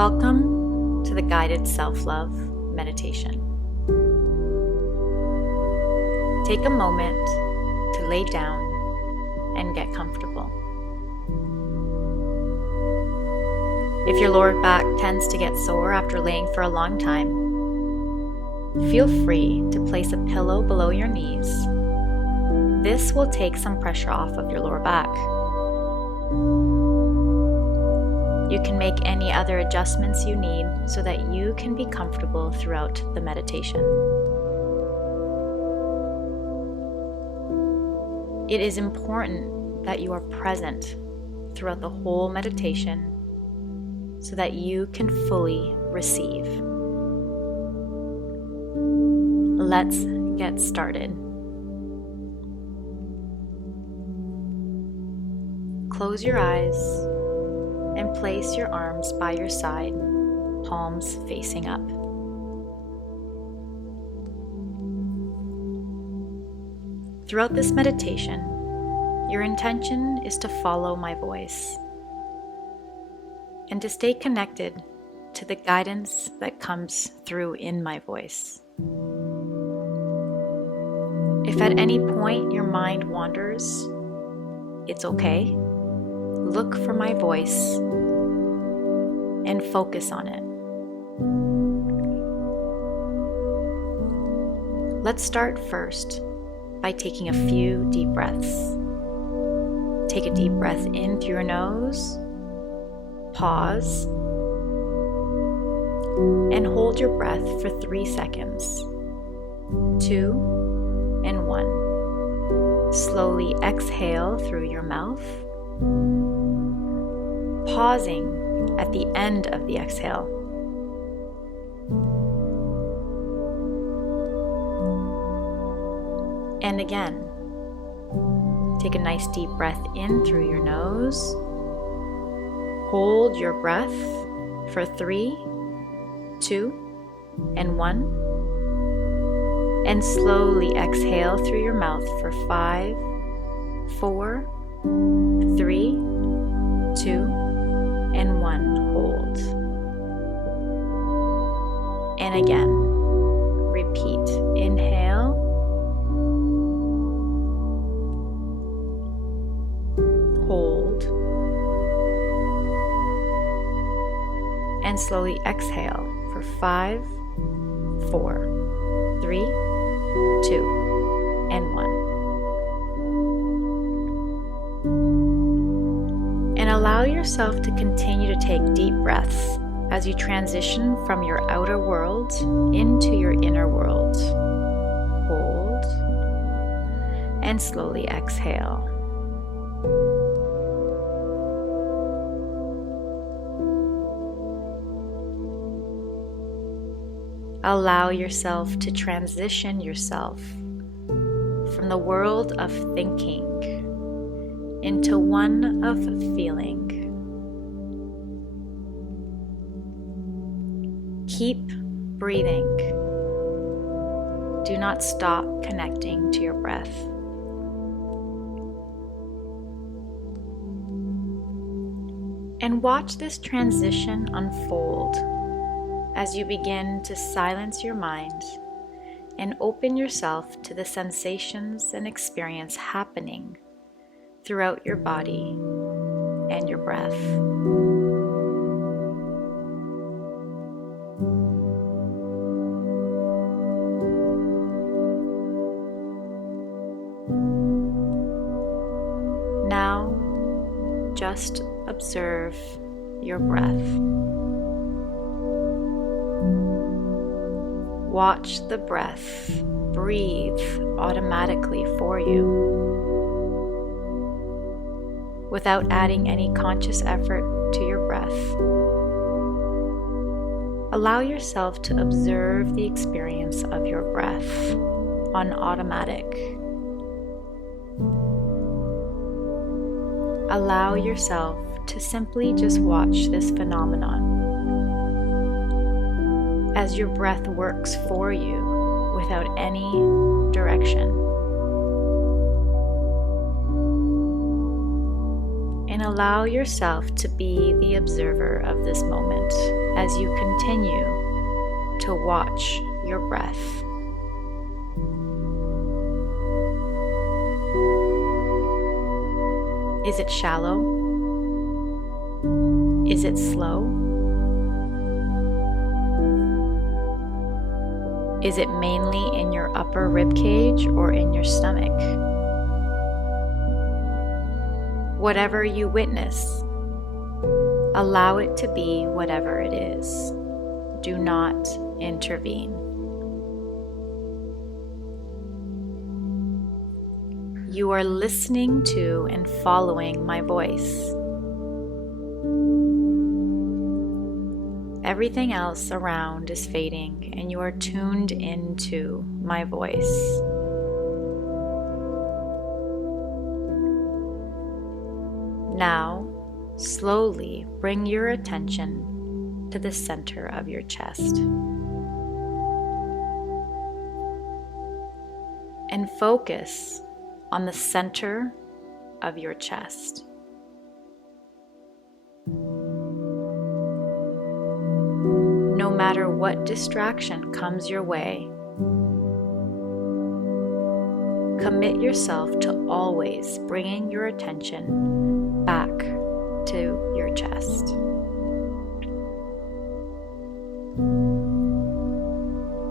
Welcome to the guided self-love meditation. Take a moment to lay down and get comfortable. If your lower back tends to get sore after laying for a long time, feel free to place a pillow below your knees. This will take some pressure off of your lower back. You can make any other adjustments you need so that you can be comfortable throughout the meditation. It is important that you are present throughout the whole meditation so that you can fully receive. Let's get started. Close your eyes and place your arms by your side, palms facing up. Throughout this meditation, your intention is to follow my voice and to stay connected to the guidance that comes through in my voice. If at any point your mind wanders, it's okay. Look for my voice and focus on it. Let's start first by taking a few deep breaths. Take a deep breath in through your nose, pause, and hold your breath for 3 seconds. 2 and 1. Slowly exhale through your mouth, pausing at the end of the exhale. And again, take a nice deep breath in through your nose. Hold your breath for 3, 2, and 1. And slowly exhale through your mouth for 5, 4, 3, 2, and 1. Hold. And again, repeat. Inhale. Hold. And slowly exhale for 5, 4, 3, 2, and 1. And allow yourself to continue to take deep breaths as you transition from your outer world into your inner world. Hold. And slowly exhale. Allow yourself to transition yourself from the world of thinking into one of feeling. Keep breathing. Do not stop connecting to your breath. And watch this transition unfold as you begin to silence your mind and open yourself to the sensations and experience happening throughout your body and your breath. Now, just observe your breath. Watch the breath breathe automatically for you without adding any conscious effort to your breath. Allow yourself to observe the experience of your breath on automatic. Allow yourself to simply just watch this phenomenon as your breath works for you without any direction. And allow yourself to be the observer of this moment. as you continue to watch your breath. Is it shallow? Is it slow? Is it mainly in your upper rib cage or in your stomach? Whatever you witness, allow it to be whatever it is. Do not intervene. You are listening to and following my voice. Everything else around is fading, and you are tuned into my voice. Now, slowly bring your attention to the center of your chest. And focus on the center of your chest. No matter what distraction comes your way, commit yourself to always bringing your attention back to your chest.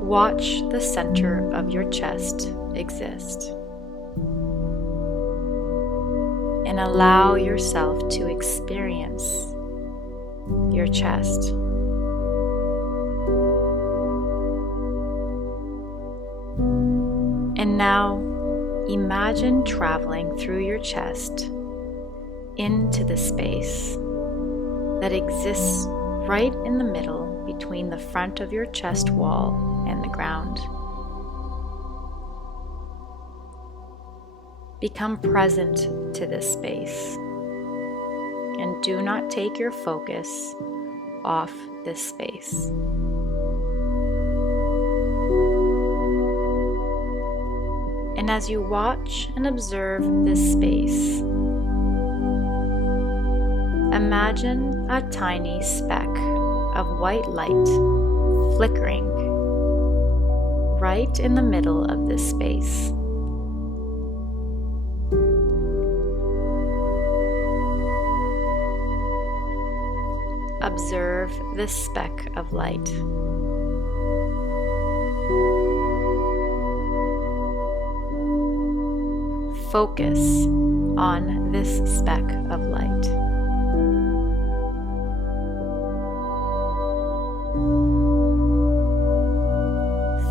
Watch the center of your chest exist. And allow yourself to experience your chest. And now imagine traveling through your chest into the space that exists right in the middle between the front of your chest wall and the ground. Become present to this space and do not take your focus off this space. And as you watch and observe this space, imagine a tiny speck of white light flickering right in the middle of this space. Observe this speck of light. Focus on this speck of light.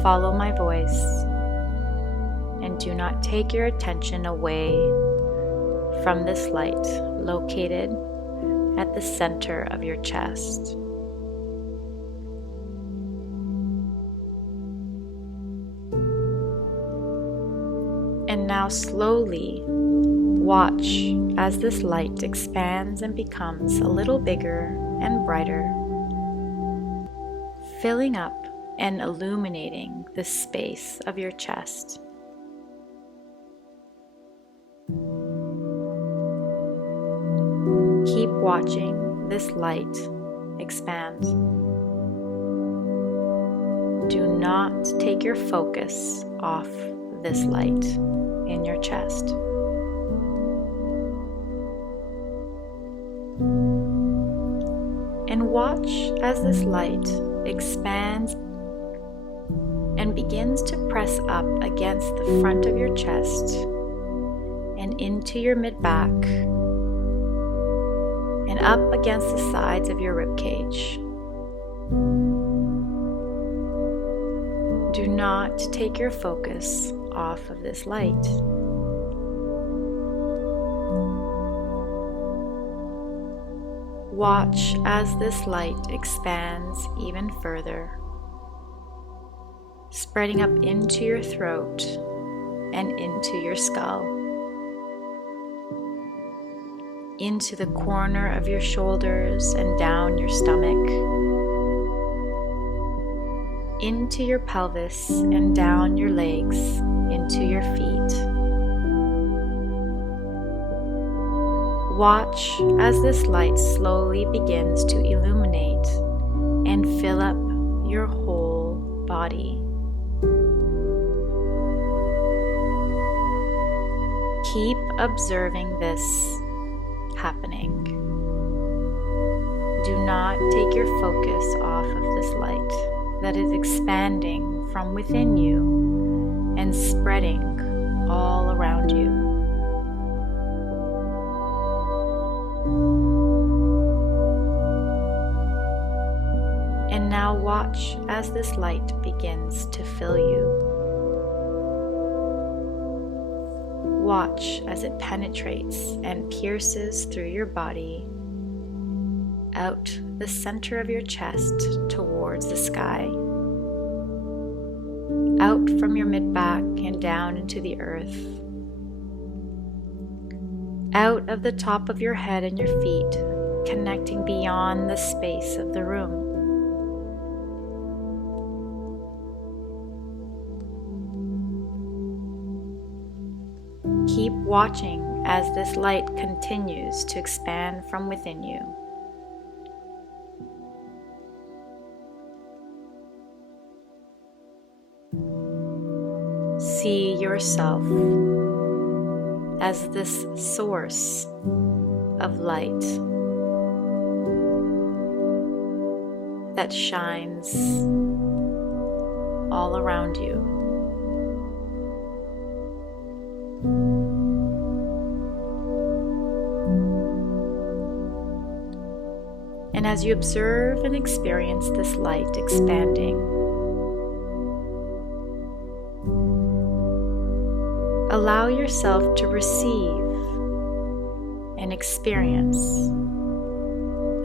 Follow my voice and do not take your attention away from this light located at the center of your chest. And now slowly watch as this light expands and becomes a little bigger and brighter, filling up and illuminating the space of your chest. Keep watching this light expand. Do not take your focus off this light in your chest. And watch as this light expands and begins to press up against the front of your chest and into your mid-back and up against the sides of your ribcage. Do not take your focus off of this light. Watch as this light expands even further, spreading up into your throat and into your skull, into the corner of your shoulders and down your stomach, into your pelvis and down your legs, into your feet. Watch as this light slowly begins to illuminate and fill up your whole body. Keep observing this happening. Do not take your focus off of this light that is expanding from within you and spreading all around you. And now watch as this light begins to fill you. Watch as it penetrates and pierces through your body, out the center of your chest towards the sky, out from your mid-back and down into the earth, out of the top of your head and your feet, connecting beyond the space of the room. Keep watching as this light continues to expand from within you. See yourself as this source of light that shines all around you. And as you observe and experience this light expanding, allow yourself to receive and experience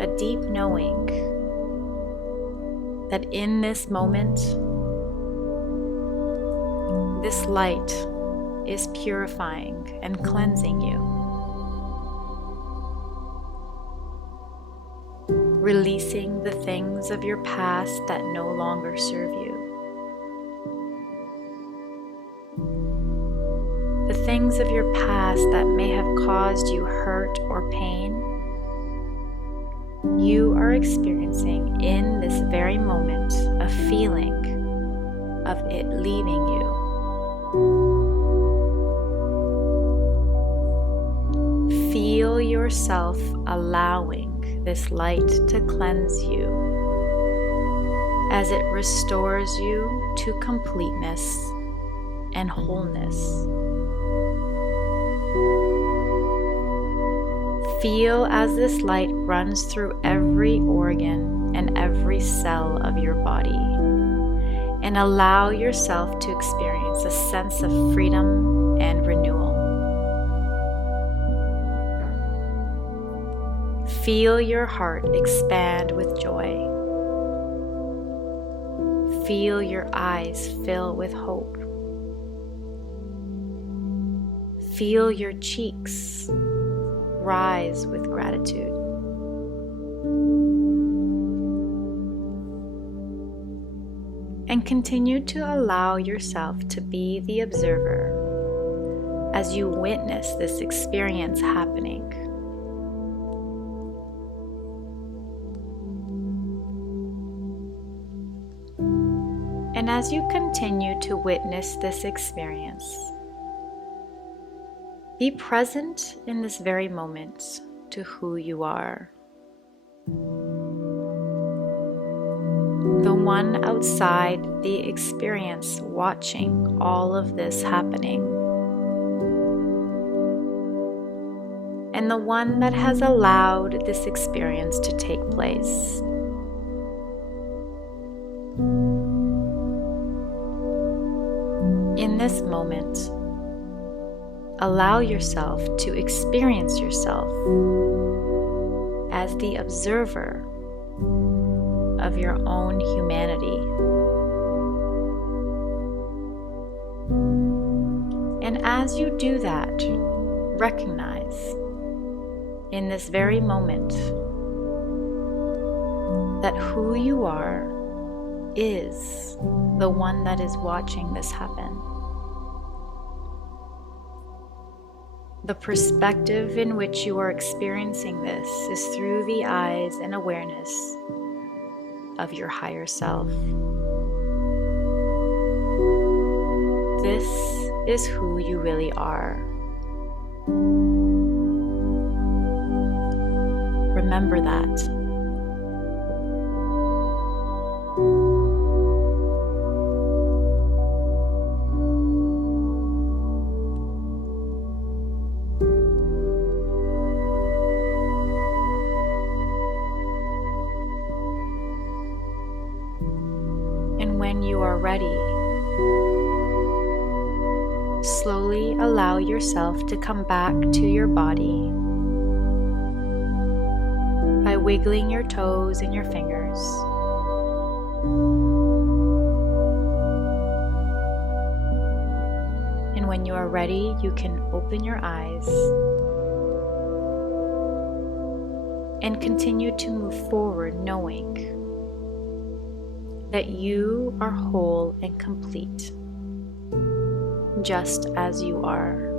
a deep knowing that in this moment, this light is purifying and cleansing you, releasing the things of your past that no longer serve you. The things of your past that may have caused you hurt or pain, you are experiencing in this very moment a feeling of it leaving you. Feel yourself allowing this light to cleanse you as it restores you to completeness and wholeness. Feel as this light runs through every organ and every cell of your body, and allow yourself to experience a sense of freedom and renewal. Feel your heart expand with joy. Feel your eyes fill with hope. Feel your cheeks rise with gratitude. And continue to allow yourself to be the observer as you witness this experience happening. And as you continue to witness this experience, be present in this very moment to who you are. The one outside the experience watching all of this happening. And the one that has allowed this experience to take place. In this moment, allow yourself to experience yourself as the observer of your own humanity. And as you do that, recognize in this very moment that who you are is the one that is watching this happen. The perspective in which you are experiencing this is through the eyes and awareness of your higher self. This is who you really are. Remember that. And when you are ready, slowly allow yourself to come back to your body by wiggling your toes and your fingers. And when you are ready, you can open your eyes and continue to move forward, knowing that you are whole and complete, just as you are.